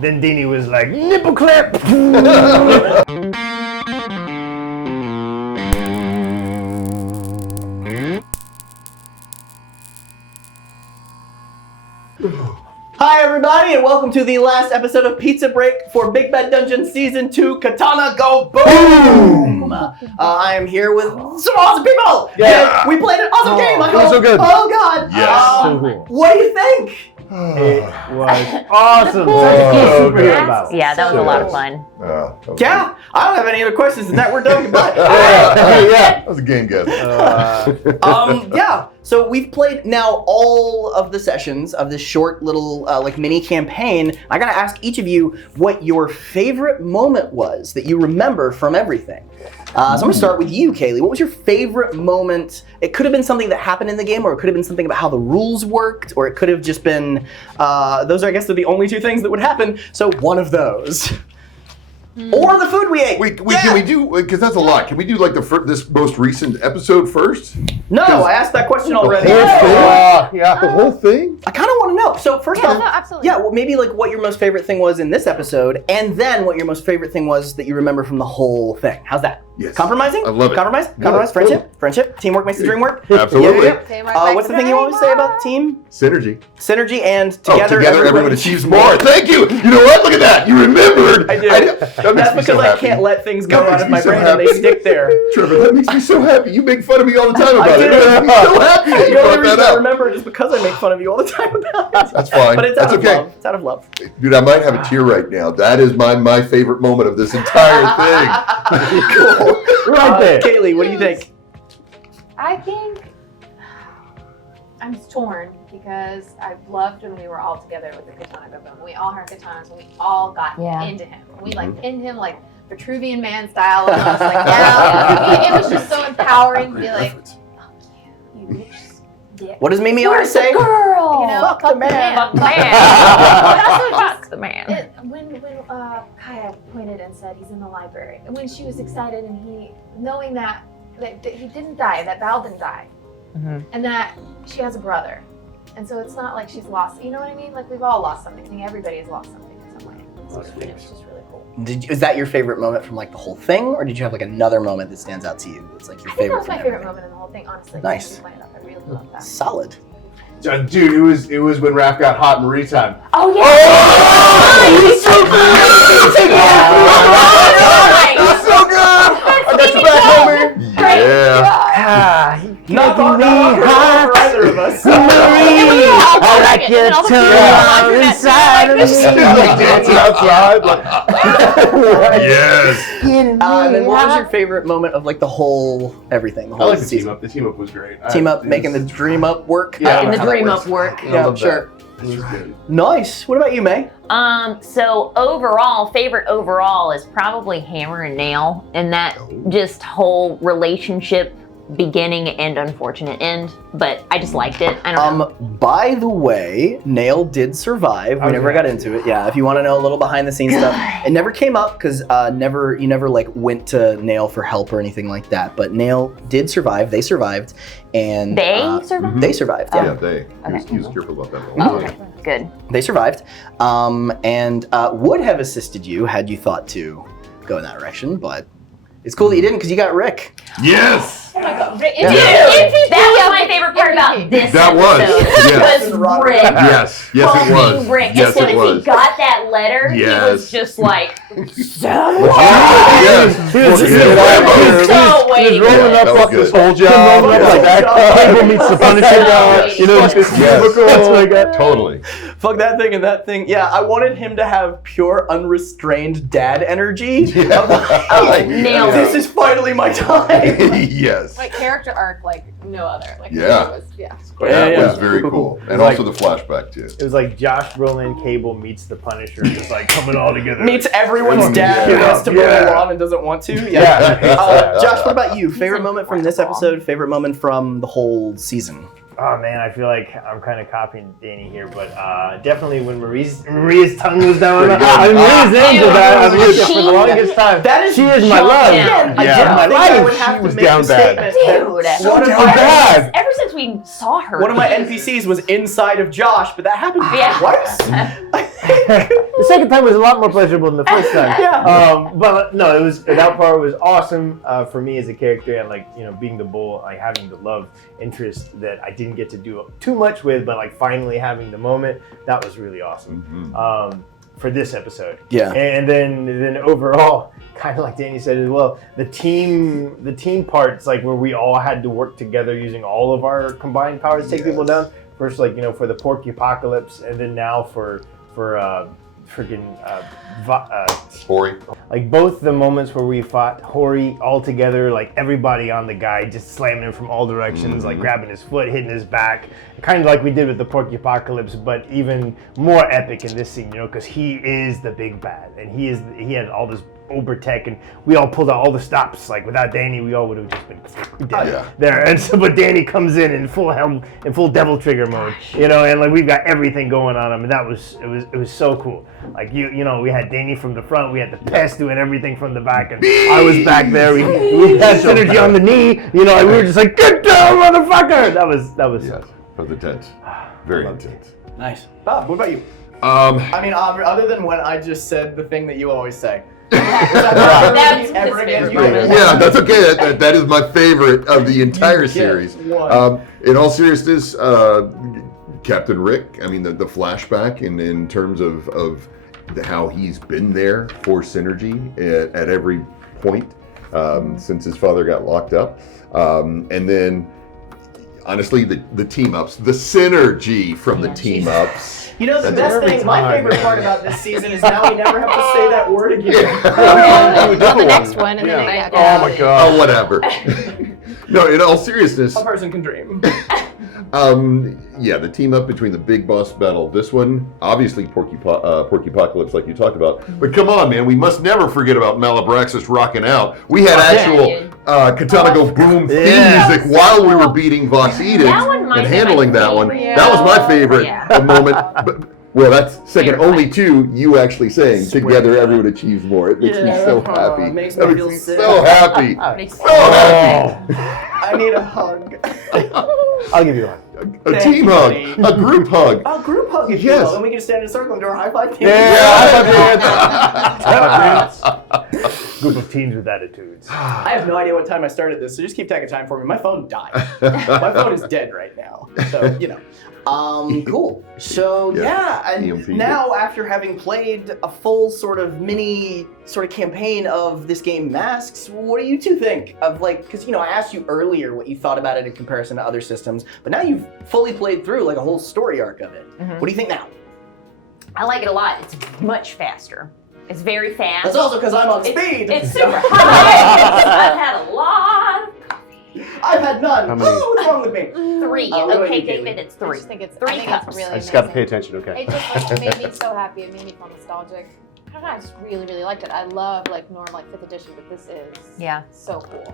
then Dini was like, nipple clip. Hi everybody, and welcome to the last episode of Pizza Break for Big Bad Dungeon Season 2, Katana Go Boom! I am here with some awesome people! Yeah! We played an awesome game, I it was hope! so good. Oh god! Yes. So cool. What do you think? It was awesome. So good. Yeah, that was a lot of fun. Yeah, I don't have any other questions than that. We're done. Goodbye. That was a game guess. Yeah. So we've played now all of the sessions of this short little like mini campaign. I gotta ask each of you what your favorite moment was that you remember from everything. So I'm gonna start with you, Kaylee. What was your favorite moment? It could have been something that happened in the game, or it could have been something about how the rules worked, or it could have just been, those are, I guess, the only two things that would happen. So one of those. Or the food we ate. Can we do, because that's a lot. Can we do like this most recent episode first? No, I asked that question already. The whole thing? I kind of want to know. So first off, no, absolutely. Yeah, well, maybe like what your most favorite thing was in this episode, and then what your most favorite thing was that you remember from the whole thing. How's that? Yes. Compromising? I love it. Compromise? Friendship? Teamwork makes the dream work? Absolutely. Yeah. What's the thing you always say about the team? Synergy. Synergy and together everyone achieves more. Thank you. You know what? Look at that. You remembered. I do. That makes That's me because so I happy. can't let things go That out makes of me my so brain and they happy. stick there. Trevor, that makes me so happy. You make fun of me all the time about I it. do. It makes me so happy that you The only brought that reason I up. remember it is because I make fun of you all the time about it. That's fine. But it's out That's of okay. love. It's out of love. Dude, I might have a tear right now. That is my favorite moment of this entire thing. Cool. Right there. Kaylee, what do you think? I think I'm torn because I loved when we were all together with the Katana Go Boom. We all had katanas and we all got into him. We like pinned him like Vitruvian Man style almost like down. It was just so empowering to be like, fuck you bitch. Dick. What does Mimi always say? Girl. You know, Fuck the man. Fuck the man. Fuck the man. When Kaya pointed and said he's in the library, and when she was excited and he, knowing that he didn't die, that Val didn't die, and that she has a brother, and so it's not like she's lost. You know what I mean? Like we've all lost something. I think everybody has lost something in some way. So it's just really cool. Is that your favorite moment from like the whole thing, or did you have like another moment that stands out to you? That's like your I think favorite. that was my favorite moment in the whole thing, honestly. Nice. I really love that. Solid. Dude, it was when Raph got hot in retime. Oh yeah. He's so good! That's so good! I got your back, homie! Yeah. Not for either of us. I like your tongue inside of me. Dancing outside. Yes. And then what was your favorite moment of like the whole everything? The I whole like the team season. up. The team up was great. Team up, making the dream up work. Yeah. I don't In know the how that dream works. up work. Yeah, love sure. It was good. Nice. What about you, May? So overall, favorite overall is probably Hammer and Nail, and that just whole relationship beginning and unfortunate end, but I just liked it. I don't know. By the way, Nail did survive. We never got into it. Yeah, if you want to know a little behind the scenes stuff, it never came up because you never like went to Nail for help or anything like that. But Nail did survive. They survived, and They survived? They survived. Yeah, Yeah, they. Okay. He was careful about that the whole Oh, time. okay, good. they survived, and would have assisted you had you thought to go in that direction. But it's cool that you didn't because you got Rick. Yes! That was my favorite part about this That was. episode. Was Rick. Yes. Yes, it was. Fucking Rick. Yes, as soon it as was. he got that letter, he was Yes. just like, Yes. so waiting. rolling That up was like good. this whole job, Yeah. like that. Cable meets the Punisher. You know, just this Yes. cubicle. That's what I got. Totally. Fuck that thing and that thing. Yeah, I wanted him to have pure, unrestrained dad energy. Yeah. Nailed This it. is finally my time. Yes. Like character arc like no other. Like Yeah. it was, yeah. That Yeah. was very cool. And Like- also the flashback, too. It was like Josh Brolin, Cable meets the Punisher, just like coming all together. Meets everyone's dad who Yeah. has to mow the lawn and doesn't want to. Yeah. Yeah. Josh, what about you? Favorite moment from this episode? Favorite moment from the whole season? Oh man, I feel like I'm kind of copying Danny here, but definitely when Maria's tongue was down. Maria's name's I've lived it for the longest time. She is my love. Again, I Yeah. didn't My think I life. would have She to was make down the bad. statement. Dude, One of down my- bad. ever since we saw her. One of my NPCs was inside of Josh, but that happened Yeah. twice. The second time was a lot more pleasurable than the first time. Yeah. But no, it was that part was awesome for me as a character, and like being the bull, like having the love interest that I didn't get to do too much with, but like finally having the moment, that was really awesome for this episode. Yeah. And then overall, kind of like Danny said as well, the team parts, like where we all had to work together using all of our combined powers to take people down. First, like for the Porky Apocalypse, and then now for freaking Hori. like both the moments where we fought Hori all together, like everybody on the guy just slamming him from all directions, like grabbing his foot, hitting his back, kind of like we did with the Porky Apocalypse, but even more epic in this scene, because he is the big bad, and he had all this uber tech, and we all pulled out all the stops. Like without Danny, we all would have just been dead there. And so, but Danny comes in full devil trigger mode, and like we've got everything going on him, and it was so cool. Like we had Danny from the front, we had the pest doing everything from the back, and I was back there. We had synergy on the knee, and we were just like, "Get down, motherfucker!" That was. Yes, that was intense. Very intense. Nice. Bob, what about you? I mean, other than when I just said the thing that you always say. That's his Ever again, favorite you moment. guys- Yeah, that's okay. That is my favorite of the entire series. one. In all seriousness, Captain Rick, I mean, the flashback in terms of how he's been there for synergy at every point since his father got locked up. And then, honestly, the team-ups, the synergy from the team-ups. The That's best every thing, my time, favorite man. part about this season is now we never have to say that word again. On the next one, and then Yeah. it got Oh my god. Oh, whatever. No, in all seriousness, A person can dream. the team up between the big boss battle. This one, obviously Porky Apocalypse, like you talked about. But come on, man, we must never forget about Malabraxis rocking out. We had actual Katana Go Boom theme music while we were beating Vox Eden That one might and be handling my that one. favorite. That was my favorite Yeah. moment. But, well, that's second Favorite only to you actually saying, Swear. "Together, everyone achieves more." It makes me so Yeah. happy. It makes me That feel sick. so happy. Makes So happy. I need a hug. I'll give you one. A Thank team you, hug, buddy. a group hug. A group hug, if you Yes. will, and we can stand in a circle and do our high five. Group of teens with attitudes. I have no idea what time I started this, so just keep taking time for me. My phone died. My phone is dead right now. So, cool. So, and EMP. now after having played a full sort of mini campaign of this game Masks, what do you two think of because I asked you earlier what you thought about it in comparison to other systems, but now you've fully played through a whole story arc of it. What do you think now? I like it a lot. It's much faster. It's very fast. That's also because I'm on speed. It's super high. I've had a lot of coffee. I've had none. How many? Oh, what's wrong with me? 3. what about Okay, you, Caitlin? David, it's I 3. just think it's, Three I think cups. it's really I just got to pay amazing. attention, okay? It just made me so happy. It made me feel nostalgic. I don't know, I just really, really liked it. I love normal 5th edition, but this is so cool.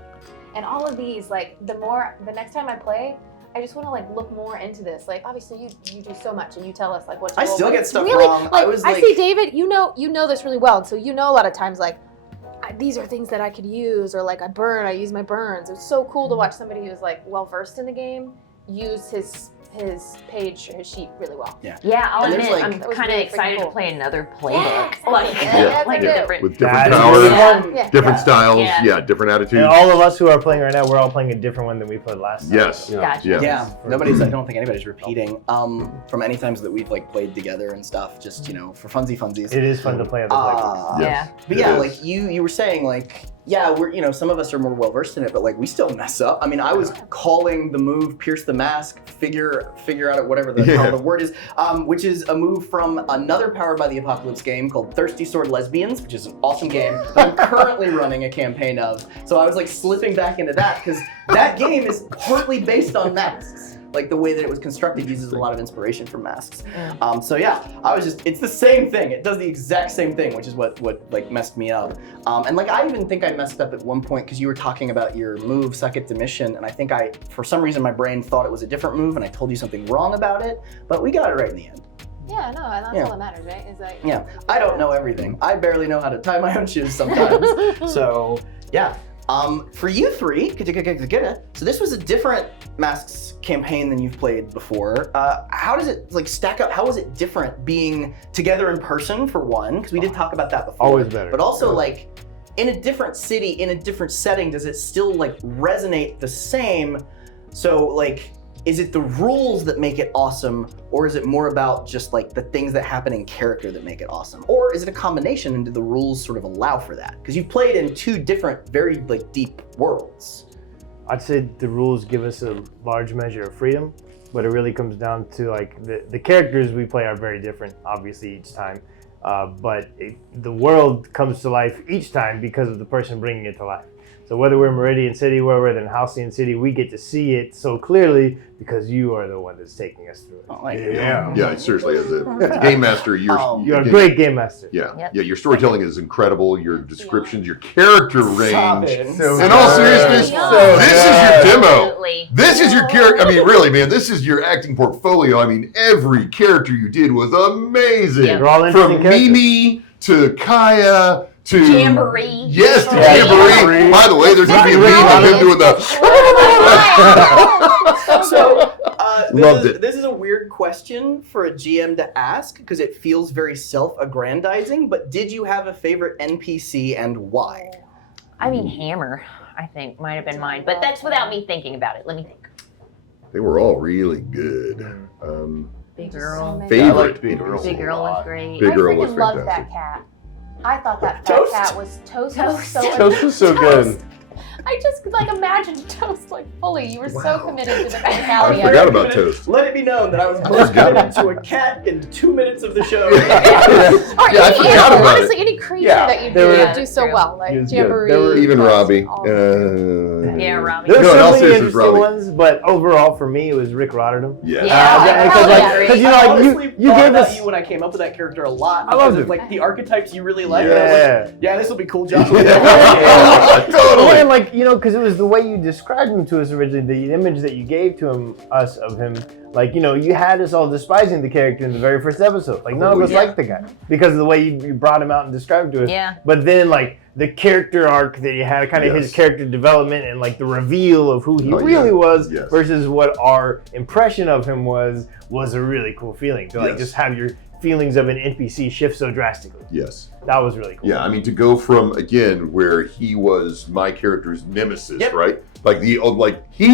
And all of these, the next time I play, I just want to look more into this. Obviously you do so much and you tell us what I still get stuff really, wrong. I see David, you know this really well. And so you know a lot of times these are things that I could use, or I use my burns. It's so cool to watch somebody who's well versed in the game use his page or his sheet really well. Yeah, I'll And there's, admit, I'm that was kind of really freaking excited cool. to play another playbook. Yeah, Like yeah. a different. With different That is powers, really fun. Yeah. different styles, Yeah. different attitudes. And all of us who are playing right now, we're all playing a different one than we played last time. Yes. Gotcha. Yeah. Yeah, I don't think anybody's repeating from any times that we've played together and stuff, just for funsies. It is fun to play other playbooks. Yes. But It yeah, is. you were saying we're some of us are more well versed in it, but we still mess up. I mean, I was calling the move Pierce the Mask, figure out whatever the hell the word is, which is a move from another Powered by the Apocalypse game called Thirsty Sword Lesbians, which is an awesome game that I'm currently running a campaign of. So I was slipping back into that because that game is partly based on masks. Like the way that it was constructed uses a lot of inspiration from masks. So yeah, it's the same thing. It does the exact same thing, which is what like messed me up. And like I even think I messed up at one point because you were talking about your move, Suck It to Mission, and I think for some reason my brain thought it was a different move and I told you something wrong about it, but we got it right in the end. Yeah, no, and that's all that matters, right? Is that I don't know everything. I barely know how to tie my own shoes sometimes. So yeah. For you three, so this was a different Masks campaign than you've played before. How does it like stack up? How was it different being together in person for one? Because we did talk about that before. Always better. But also like in a different city, in a different setting, does it still like resonate the same? So like, is it the rules that make it awesome, or is it more about just like the things that happen in character that make it awesome? Or is it a combination and do the rules sort of allow for that? Because you've played in two different, very like deep worlds. I'd say the rules give us a large measure of freedom, but it really comes down to like the characters we play are very different, obviously each time. But the world comes to life each time because of the person bringing it to life. So whether we're in Meridian City, whether we're in Halcyon City, we get to see it so clearly because you are the one that's taking us through it. Oh, like, Yeah, seriously, as a game master, You're a great game master. Yeah, your storytelling is incredible. Your descriptions, your character range. So In all seriousness, this is your demo. Absolutely. This is your character. I mean, really, man, this is your acting portfolio. I mean, every character you did was amazing. They're all interesting From characters. Mimi to Kaya to Jamboree. Yes, to Yeah, Jamboree. Jamboree. By the way, there's gonna be a meme of him doing the. So Loved it. this is a weird question for a GM to ask because it feels very self-aggrandizing, but did you have a favorite NPC and why? I mean, Hammer, I think, might have been mine, but that's without me thinking about it. Let me think. They were all really good. Big Girl. Favorite. Big Girl. Big Girl was great. Big I Girl was freaking loved fantastic. that cat. I thought that Toast? cat was Toast. Was so Toast was so good. I just like imagined Toast like fully. You were so Wow. committed to the I physicality. forgot about Toast. Let it be known that I was most committed to a cat in 2 minutes of the show. Or Yeah, I any forgot animal, about honestly, any creature Yeah, that you they were- do so True. well, like He was good. Jamboree. They were Even Toast, Robbie. all- Yeah, Robbie. There were No, in all certainly seriousness, interesting Robbie. ones, but overall for me it was Rick Rotterdam. Yeah. Yeah. Because yeah. you know, I like honestly you thought gave about us. you when I came up with that character a lot. I loved because of, him. like the archetypes you really like. And I was like, Yeah. yeah, this will be cool, Josh. Totally. And like, you know, because it was the way you described him to us originally, the image that you gave to us of him, like, you know, you had us all despising the character in the very first episode. Like, none of us liked the guy because of the way you brought him out and described him to us. Yeah. But then, like, the character arc that you had, kind of his Yes. character development and, like, the reveal of who he Oh, really yeah. was Yes. versus what our impression of him was a really cool feeling. To, like, Yes. just have your feelings of an NPC shift so drastically. Yes. That was really cool. Yeah, I mean, to go from, again, where he was my character's nemesis, Yep. right? Like he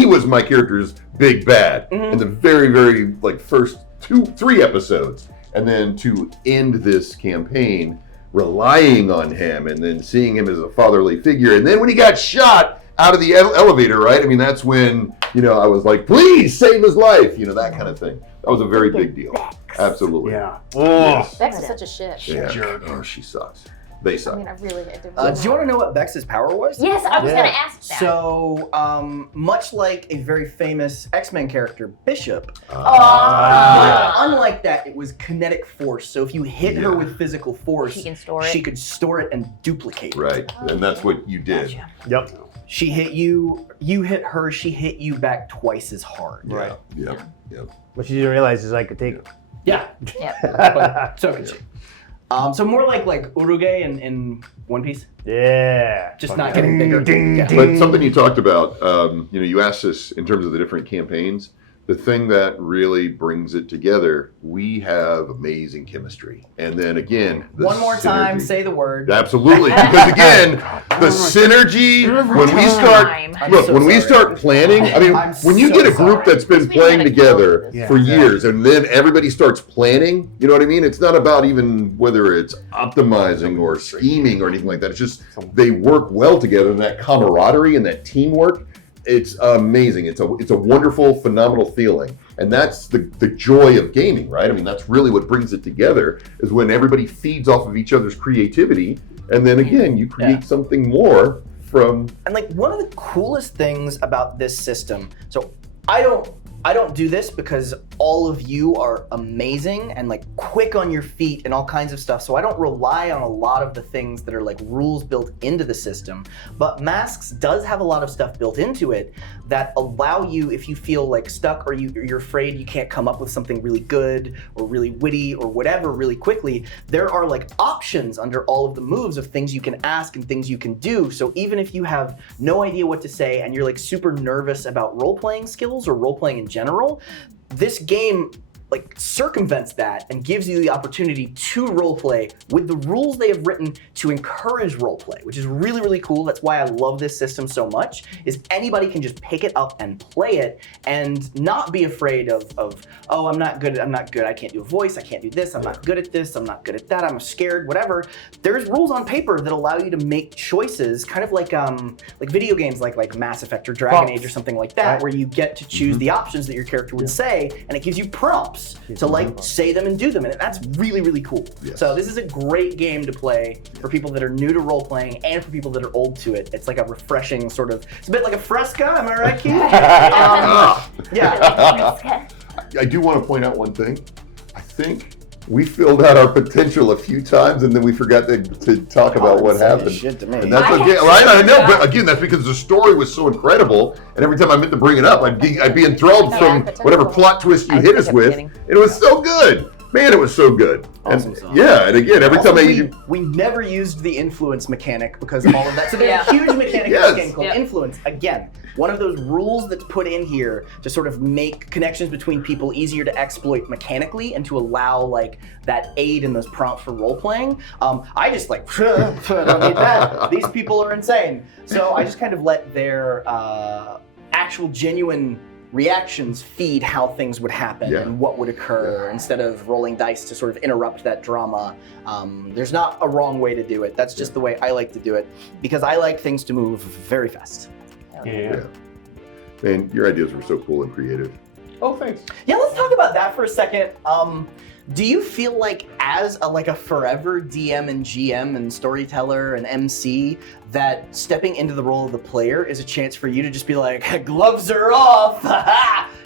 was my character's big bad in the very, very like first 3 episodes, and then to end this campaign relying on him, and then seeing him as a fatherly figure, and then when he got shot out of the elevator, right? I mean, that's when I was like, please save his life, that kind of thing. That was a very big deal. Absolutely. Yeah. Yes. Bex is such a shit. Yeah. Oh, she sucks. They I suck. mean, I really did. Do you want to know what Bex's power was? Yes, I was Yeah. going to ask that. So, much like a very famous X-Men character, Bishop, unlike that, it was kinetic force. So if you hit her Yeah. with physical force, She can store it. she could store it and duplicate it. Right, and that's what you did. Gotcha. Yep. She hit you, you hit her, she hit you back twice as hard. Right. Yeah. What you didn't realize is I could take it. Yeah, Yep. but so could she. So more like Uruge in One Piece, Yeah. just not getting bigger. Yeah. But something you talked about, you asked us in terms of the different campaigns. The thing that really brings it together, we have amazing chemistry. And then again, the One more time, synergy. say the word. Absolutely, because again, the synergy when we start I'm look so when we sorry. start planning. I mean, I'm when you so get a group sorry. that's been Because we playing gotta together go with this. for Yeah. years, and then everybody starts planning. You know what I mean? It's not about even whether it's optimizing or scheming or anything like that. It's just they work well together, and that camaraderie and that teamwork. It's amazing. It's a wonderful, phenomenal feeling. And that's the joy of gaming, right? I mean, that's really what brings it together, is when everybody feeds off of each other's creativity. And then again, you create something more from... And like one of the coolest things about this system, so I don't I don't do this because all of you are amazing and like quick on your feet and all kinds of stuff. So I don't rely on a lot of the things that are like rules built into the system. But Masks does have a lot of stuff built into it that allow you, if you feel like stuck or you're afraid you can't come up with something really good or really witty or whatever really quickly, there are like options under all of the moves of things you can ask and things you can do. So even if you have no idea what to say and you're like super nervous about role-playing skills or role-playing in general, this game like circumvents that and gives you the opportunity to roleplay with the rules they have written to encourage roleplay, which is really, really cool. That's why I love this system so much, is anybody can just pick it up and play it and not be afraid of oh, I'm not good, I can't do a voice, I can't do this, I'm not good at this, I'm not good at that, I'm scared, whatever. There's rules on paper that allow you to make choices, kind of like video games like Mass Effect or Dragon Age or something like that, where you get to choose the options that your character would say, and it gives you prompts to like say them and do them, and that's really, really cool. Yes. So this is a great game to play for people that are new to role playing and for people that are old to it. It's like a refreshing sort of, it's a bit like a Fresca, am I right, Keith? Yeah. I do want to point out one thing. I think we filled out our potential a few times and then we forgot to talk about what happened. Shit to me. And that's okay, right? I know, but again, that's because the story was so incredible, and every time I meant to bring it up, I'd be enthralled from whatever plot twist you hit us with. It was so good. Man, it was so good. Awesome And, song. yeah, and again, every Also, time we never used the influence mechanic because of all of that. So there's a huge mechanic in Yes. this game called influence. Again, one of those rules that's put in here to sort of make connections between people easier to exploit mechanically and to allow like that aid in those prompts for role playing. I just like, I don't need that. These people are insane. So I just kind of let their actual genuine reactions feed how things would happen and what would occur instead of rolling dice to sort of interrupt that drama. There's not a wrong way to do it. That's just the way I like to do it because I like things to move very fast. Yeah. Man, your ideas were so cool and creative. Oh, thanks. Yeah, let's talk about that for a second. Do you feel like as a forever DM and GM and storyteller and MC that stepping into the role of the player is a chance for you to just be like, gloves are off,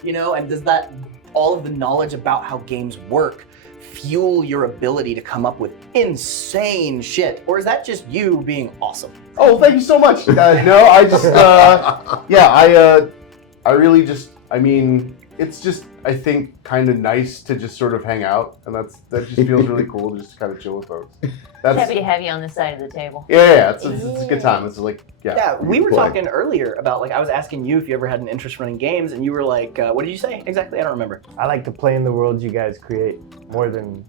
you know, and does that, all of the knowledge about how games work fuel your ability to come up with insane shit? Or is that just you being awesome? Oh, thank you so much. No, I just, I really just, I mean, it's just, I think, kind of nice to just sort of hang out, and that just feels really cool to just kind of chill with folks. Happy to have you on this side of the table. Yeah, it's a good time. It's like, Yeah, we were talking earlier about, like, I was asking you if you ever had an interest running games, and you were like, what did you say exactly? I don't remember. I like to play in the worlds you guys create more than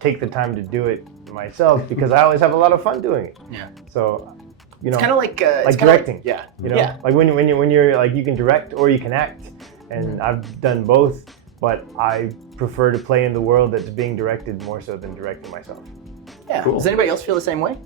take the time to do it myself because I always have a lot of fun doing it. Yeah. So, you know, It's kind of like directing. yeah. You know, Yeah. like when you're like you can direct or you can act, and I've done both, but I prefer to play in the world that's being directed more so than directing myself. Yeah. Cool. Does anybody else feel the same way?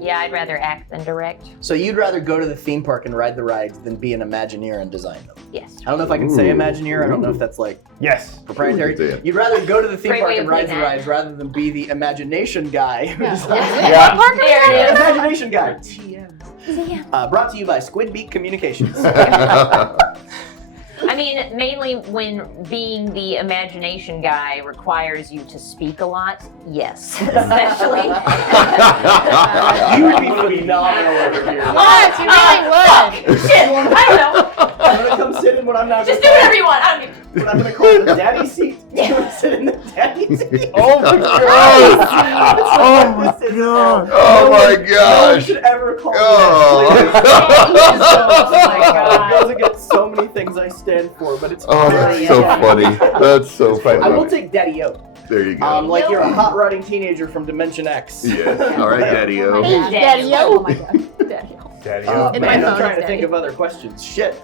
Yeah, I'd rather act than direct. So you'd rather go to the theme park and ride the rides than be an Imagineer and design them? Yes. I don't know if I can say Ooh. Imagineer. I don't know if that's like Yes. proprietary. Ooh, you can. You'd rather go to the theme Great park way and of ride the putting that. rides rather than be the imagination guy. who's like- Yeah. There it is. Imagination guy. Brought to you by Squid Beak Communications. I mean, mainly when being the imagination guy requires you to speak a lot, yes. Especially. You would be phenomenal over here. Yes, you really would. Shit, I don't know. I'm gonna come sit in what I'm not Just do gonna whatever you want. I don't give what I'm gonna call the daddy seat. You wanna sit in the daddy seat? Oh my God! Oh my God. Oh my No one gosh. should ever call Oh. me that. Oh my God. It goes against so many things I stand for, but it's Oh, very that's so funny. funny. That's so funny. I will take Daddy-O. There you go. Like you're a hot rodding teenager from Dimension X. Yes. All right, Daddy-O. Daddy-O. Oh my god. Daddy-O. Daddy-O. In my Man, I'm phone, trying to it's think Daddy. of other questions. Shit.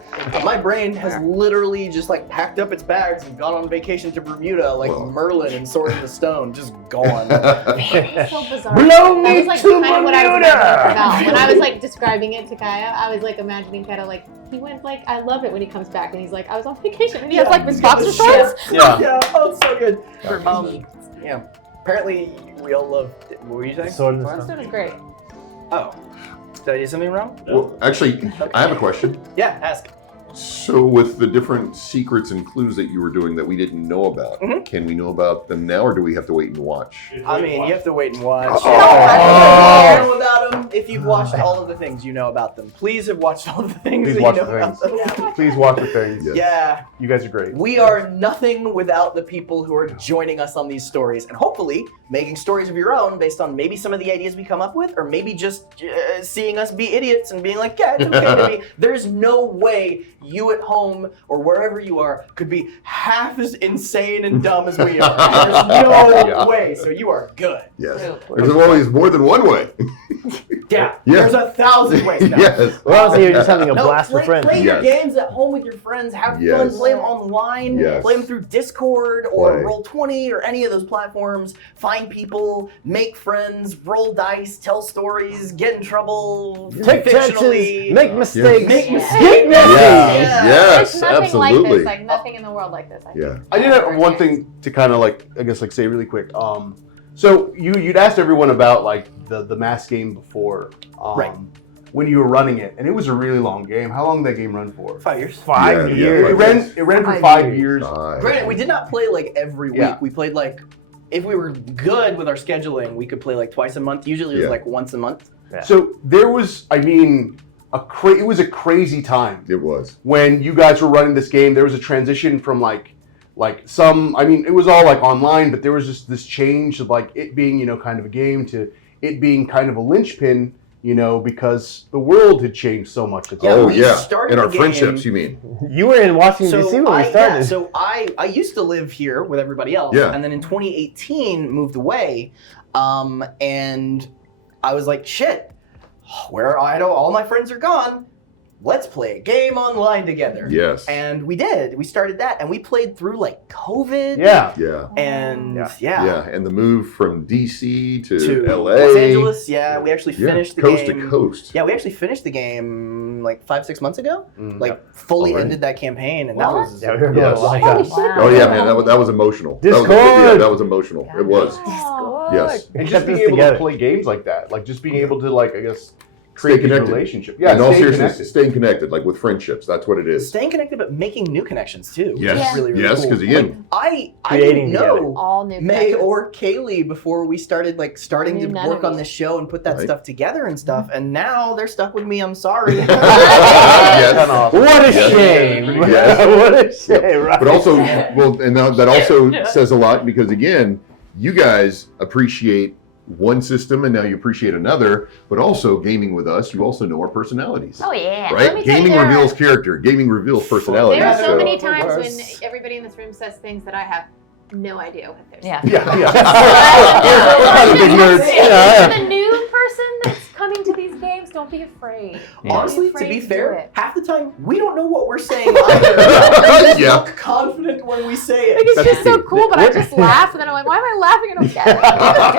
My brain has literally just like packed up its bags and gone on vacation to Bermuda like Whoa. Merlin and Sword in the Stone. Just gone. So bizarre. Blow That me was like to kind of what I was Bermuda. imagining about. When I was like describing it to Kaya, I was like imagining kind of like he went like I love it when he comes back and he's like I was on vacation and he has like He's got boxer the shorts. Yeah. Yeah, oh, it's so good. For Yeah. Apparently, we all love. What were you saying? Sword in the Stone Stone. is great. Oh. Did I do something wrong? Well, actually, I have a question. Yeah, ask. So with the different secrets and clues that you were doing that we didn't know about, can we know about them now, or do we have to wait and watch? I mean, you have to wait and watch. Oh. You know about them. If you've watched all of the things, you know about them. Please have watched all of the things. Please that watch you the know about things. them. Please watch the things. Yes. Yeah. You guys are great. We are nothing without the people who are joining us on these stories, and hopefully making stories of your own based on maybe some of the ideas we come up with, or maybe just seeing us be idiots and being like, yeah, it's okay to be. There's no way you at home or wherever you are could be half as insane and dumb as we are. There's no way. So you are good. Yes. There's always more than one way. Yeah. Yeah. There's 1,000 ways now. Yes. Well, honestly, you're just having a No, blast with friends. play your Yes. games at home with your friends. Have fun. Yes. Play them online. Yes. Play them through Discord or Play. Roll20 or any of those platforms. Find people, make friends, roll dice, tell stories, get in trouble. Take chances, fictionally. make mistakes, Make mistakes. get messy. Yeah. Yes, There's nothing absolutely. like this, like nothing in the world like this. I think. Yeah. I did have one thing to kind of like, I guess, like say really quick. So you'd asked everyone about like the mass game before, Right. when you were running it, and it was a really long game. How long did that game run for? 5 years. 5 Yeah, years. It ran for 5 5 years. Granted, we did not play like every week. Yeah. We played like, if we were good with our scheduling, we could play like twice a month. Usually it was Yeah. like once a month. So there was, I mean, it was a crazy time It was. when you guys were running this game. There was a transition from like some, I mean, it was all like online, but there was just this change of like it being, kind of a game to it being kind of a linchpin, because the world had changed so much. At that Yeah, Oh, we yeah. started And our the game- friendships, you mean? You were in Washington, D.C. when we started. I used to live here with everybody else, Yeah. and then in 2018 moved away, and I was like, shit, all my friends are gone. Let's play a game online together. Yes. And we did. We started that, and we played through like COVID. Yeah. Yeah. And Yeah. And the move from DC to LA. Los Angeles. Yeah, we actually finished the coast game. to coast. Yeah, we actually finished the game like 5-6 months ago. Mm. Like fully Already? ended that campaign, and that What? was Yeah, we were going Yes. a long Holy time. shit. Oh yeah, man, that was emotional. Discord! That was emotional. It was. Oh. Yes. And Kept just being us able together. to play games like that, like just being able to like, I guess, Stay create a connected. relationship. Yeah, In all staying seriousness, connected. staying connected, like with friendships. That's what it is. staying connected, but making new connections too. which Yes. is really, really Yes, cool. 'cause again- I Creating didn't know together. All new May connections. or Kaylee before we started starting I to knew none work of on you. this show and put that Right. stuff together and stuff, and now they're stuck with me. I'm sorry. Yes. Kinda awesome. What a Yes. shame. Yes. What a shame, right? But also, that also says a lot because again, you guys appreciate one system and now you appreciate another, but also gaming with us, you also know our personalities. Oh yeah. Let Right? me tell you, Gaming there are- reveals character. Gaming reveals personality. There are so so- many times when Worse. everybody in this room says things that I have no idea what they're saying. Yeah. Yeah, yeah. We're kind of big nerds. To the new person that's coming to these games, don't be afraid. Honestly, Don't to be be afraid do fair, it. half the time we don't know what we're saying either. We just Yeah. look confident when we say Like, it. it's just so cool, but I just laugh, and then I'm like, why am I laughing? I don't get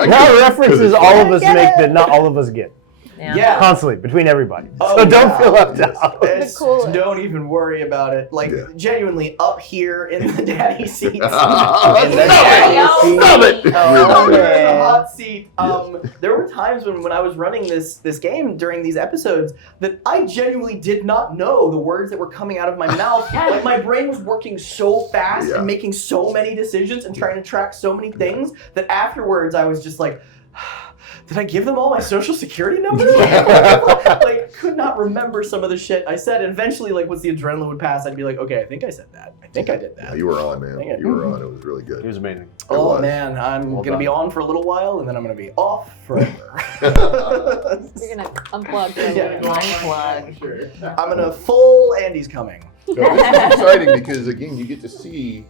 it. There are references all of us Get make it. that not all of us get. Yeah. Constantly, between everybody. Oh, So don't yeah. feel left Yes. out. It's- The coolest. don't even worry about it. Like, Yeah. genuinely, up here in the daddy seats. in the Stop daddy it. seats. Stop it. Up here in the man. hot seat. There were times when I was running this game during these episodes that I genuinely did not know the words that were coming out of my mouth. Like, my brain was working so fast Yeah. and making so many decisions and trying to track so many things that afterwards I was just like, did I give them all my social security number? Like, could not remember some of the shit I said. And eventually, like, once the adrenaline would pass, I'd be like, okay, I think I said that. I think I did Yeah, that. you were on, man. Dang it. You were on. It was really It good. was amazing. Oh was. man, I'm Well gonna be done. on for a little while, and then I'm gonna be off forever. You're gonna unplug for a Yeah. little bit. Unplug. Sure. I'm gonna full Andy's coming. So this is exciting because again, you get to see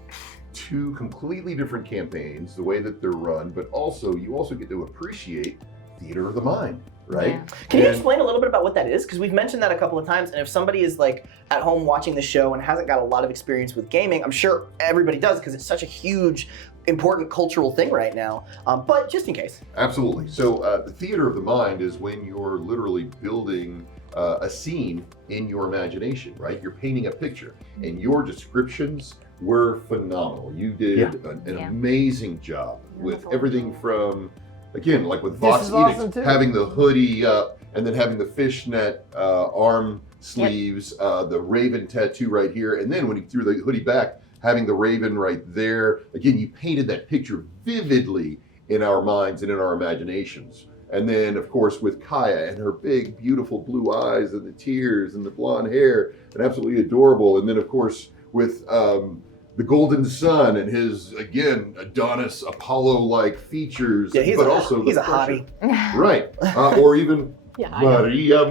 two completely different campaigns, the way that they're run, but also you also get to appreciate theater of the mind, right? Yeah. Can you And- explain a little bit about what that is? Because we've mentioned that a couple of times, and if somebody is like at home watching the show and hasn't got a lot of experience with gaming, I'm sure everybody does because it's such a huge, important cultural thing right now. But just in case. Absolutely. So the theater of the mind is when you're literally building a scene in your imagination, right? You're painting a picture, and your descriptions were phenomenal. You did an Yeah. amazing job with everything from, again, like with This Vox is Edicts, awesome, too. having the hoodie up and then having the fishnet arm sleeves, the raven tattoo right here, and then when he threw the hoodie back, having the raven right there. Again, you painted that picture vividly in our minds and in our imaginations. And then, of course, with Kaya and her big, beautiful blue eyes and the tears and the blonde hair, and absolutely adorable. And then, of course, with the golden sun and his, again, Adonis Apollo-like features, Yeah, but also he's the a pressure. hottie. Right. Or even Maria,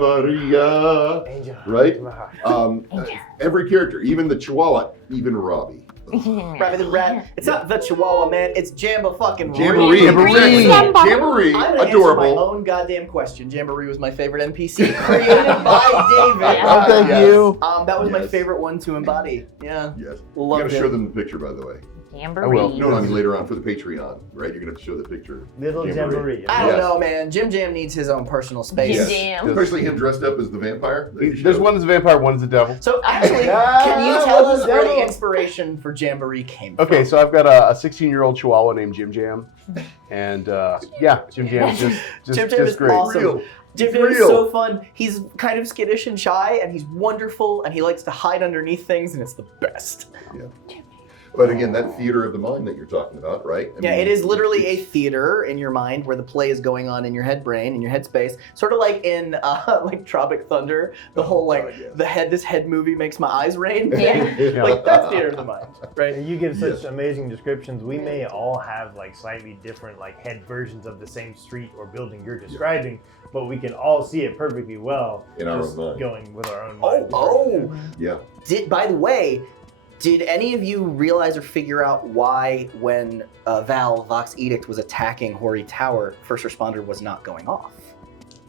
Angel. right? My heart. Every character, even the Chihuahua, even Robbie. Rather than rat. It's not the Chihuahua, man. It's Jamba fucking Jamboree, Jamboree. exactly. Jamboree, I'm gonna adorable. answer my own goddamn question. Jamboree was my favorite NPC, created by David. Oh, thank you. That was my Yes. favorite one to embody. Yeah. Yes. Loved You gotta it. show them the picture, by the way. Jamboree. No, I mean later on for the Patreon, right? You're gonna have to show the picture. Little Jamboree. I don't Yes. know, man. Jim Jam needs his own personal space. Jim Yes. Jam. Especially him dressed up as the vampire. that he There's showed. one that's a vampire, one's a devil. So actually, Yeah, can you tell us where the devil. inspiration for Jamboree came from? Okay, so I've got a 16-year-old Chihuahua named Jim Jam, and yeah, Jim Jam's just Jim Jam is great. awesome. Real. Jim Jam is Real. so fun. He's kind of skittish and shy, and he's wonderful, and he likes to hide underneath things, and it's the best. But again, that theater of the mind that you're talking about, right? I Yeah, mean, it is literally a theater in your mind where the play is going on in your head brain, in your head space. Sort of like in like Tropic Thunder, the whole like God, yes. the head this head movie makes my eyes rain. Yeah. Like that's theater of the mind, right? And you give such Yes. amazing descriptions. We may all have like slightly different like head versions of the same street or building you're describing, but we can all see it perfectly well. In our just own mind. going with our own Oh, mind. oh. Yeah. By the way, did any of you realize or figure out why when Val Vox Edict was attacking Hori Tower, First Responder was not going off?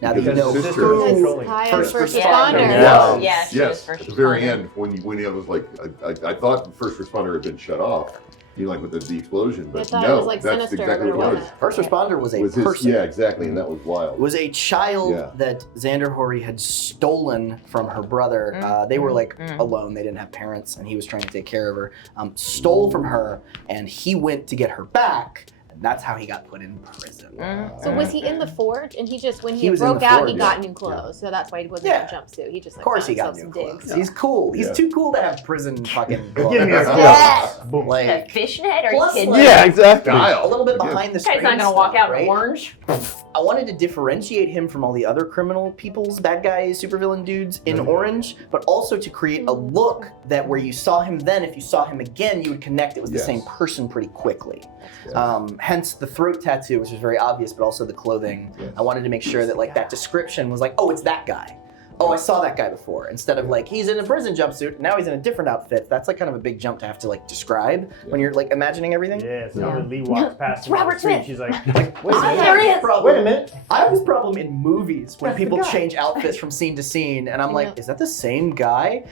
Now that you Because know his who- sister- Because Controlling. Kaya First first responder. responder. Yeah. Yeah, she was Yes. first At the very responder. end, when it was like, I thought first responder had been shut off. You know, like with the explosion, but thought it no, was, like, that's Sinister, exactly but what it it was. wasn't. First Responder was a Was his, person. yeah, exactly, and that was wild. Was a child Yeah. that Xander Hori had stolen from her brother. They were like alone; they didn't have parents, and he was trying to take care of her. Stole from her, and he went to get her back, and that's how he got put in prison. So was he in the forge? And he just, when He he was in broke the out, forge, he got new clothes. So that's why he wasn't Yeah. in a jumpsuit. He just like Of course, he got himself new some clothes. digs. He's cool. He's Yeah. too cool to have prison fucking clothes. Give me a Yes. boom. The Like fishnet? Are you Plus, kidding like- me? Yeah, exactly. Style. a little bit Again. behind the This guy's screen not gonna walk stuff, out right? in orange. I wanted to differentiate him from all the other criminal people's bad guys, supervillain dudes in orange, but also to create a look that where you saw him then, if you saw him again, you would connect it was the Yes. same person pretty quickly. Yes. Hence the throat tattoo, which is very obvious, but also the clothing. Yes. I wanted to make sure that like that description was like, oh, it's that guy. Oh, I saw that guy before. Instead of like, he's in a prison jumpsuit, now he's in a different outfit. That's like kind of a big jump to have to like describe when you're like imagining everything. Yeah, so Yeah. when Lee walks past It's him on the Robert street, Smith. she's like, wait a I minute. There he have is. this problem- Wait a minute. I have this problem in movies when That's the people guy. change outfits from scene to scene, and I'm Yeah. like, is that the same guy?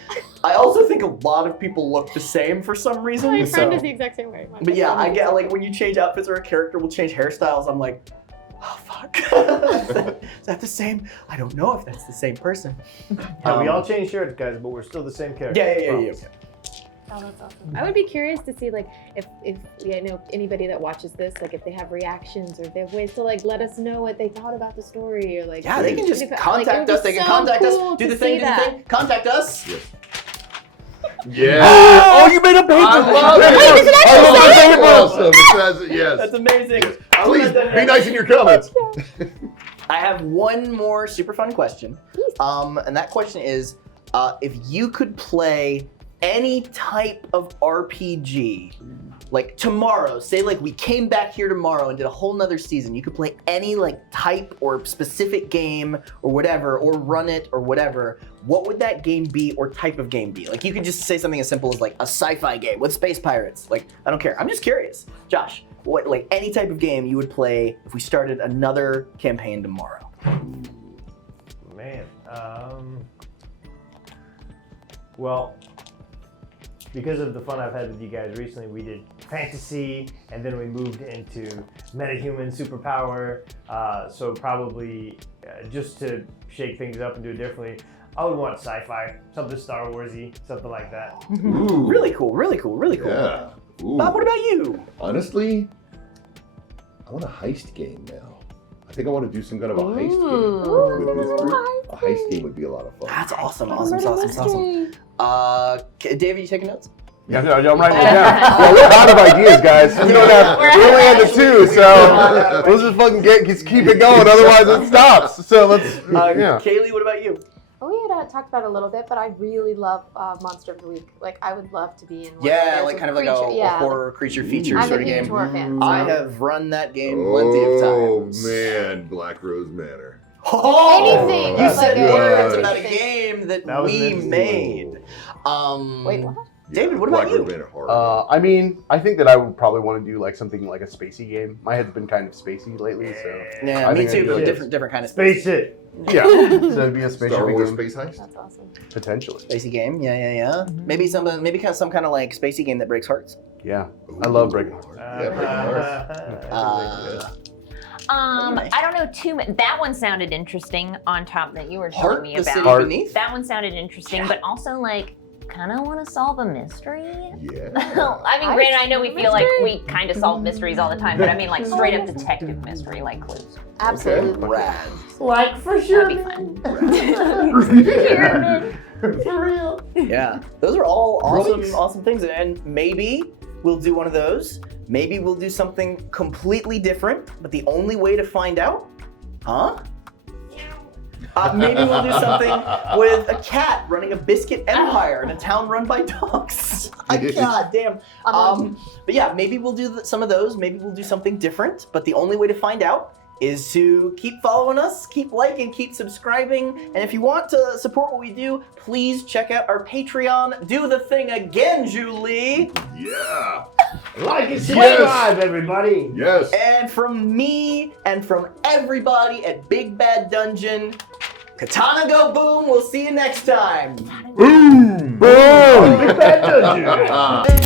I also think a lot of people look the same for some reason. My friend so- is the exact same way. My But yeah, friend I is get the like when you change outfits or a character will change hairstyles, I'm like, oh fuck. Is that the same? I don't know if that's the same person. Yeah, we all change shirts, guys, but we're still the same character. Yeah. Promise. Oh, that's awesome. I would be curious to see like if you know anybody that watches this, like if they have reactions or if they have ways to like let us know what they thought about the story or like Yeah, they can just Like, it contact would us. be They can so contact cool us. Do to the thing, see do the that. thing. Contact us. Yeah. Oh, you made a paper. I love Wait, it. does it actually I say love it? it. Awesome. It says, yes. That's amazing. Yes. I would Please have done be that. nice in your comments. I have one more super fun question. And that question is, if you could play any type of RPG, like tomorrow, say like we came back here tomorrow and did a whole nother season, you could play any like type or specific game or whatever, or run it or whatever, what would that game be or type of game be? Like you could just say something as simple as like a sci-fi game with space pirates. Like, I don't care. I'm just curious. Josh, what like any type of game you would play if we started another campaign tomorrow? Man. Well, because of the fun I've had with you guys recently, we did fantasy, and then we moved into metahuman superpower. So probably just to shake things up and do it differently, I would want sci-fi, something Star Warsy, something like that. Ooh. Really cool, really cool, really cool. Yeah. Ooh. Bob, what about you? Honestly, I want a heist game now. I think I want to do some kind of a heist game with this group. A heist game would be a lot of fun. That's awesome. David, you taking notes? Yeah, I'm writing it down. Well, we're out of ideas, guys. We don't have. We only had the 2, so let's just fucking keep it going. Otherwise, it stops. So let's. Yeah. Kaylee, what about you? Oh, we had talked about it a little bit, but I really love Monster of the Week. Like, I would love to be in one. Yeah, like kind of like a horror creature feature I'm sort a of huge game. horror fan. I have run that game plenty of times. Oh man, Black Rose Manor. Anything. You said like words anything. about a game that was we next. made. Wait, what? David, what about Black you? Rose Manor horror. I mean, I think that I would probably want to do like something like a spacey game. My head's been kind of spacey lately, so Yeah, I me think too, I'd but do different kind of Space it. yeah. So it'd be a spaceship Star Wars game Space Heist. That's awesome. potentially. Spacey game, yeah. Maybe some kind of like spacey game that breaks hearts. Yeah, I love breaking hearts. Yeah, breaking hearts. I don't know too much. That one sounded interesting on top that you were telling Heart, me the city about. beneath. That one sounded interesting, but also like kind of want to solve a mystery. Yeah. I mean, granted, I know we feel like we kind of solve mysteries all the time, but I mean like straight up detective mystery, like clues. Absolutely. Rad. Like for sure. That'd be fun. For real. Yeah, those are all awesome things, and maybe we'll do one of those. Maybe we'll do something completely different, but the only way to find out, maybe we'll do something with a cat running a biscuit empire in a town run by dogs. God damn. But yeah, maybe we'll do some of those. Maybe we'll do something different, but the only way to find out is to keep following us, keep liking, keep subscribing, and if you want to support what we do, please check out our Patreon. Do the thing again, Julie. Yeah. Like and subscribe, everybody. Yes. And from me and from everybody at Big Bad Dungeon, Katana Go Boom. We'll see you next time. Boom. Boom. Big Bad Dungeon.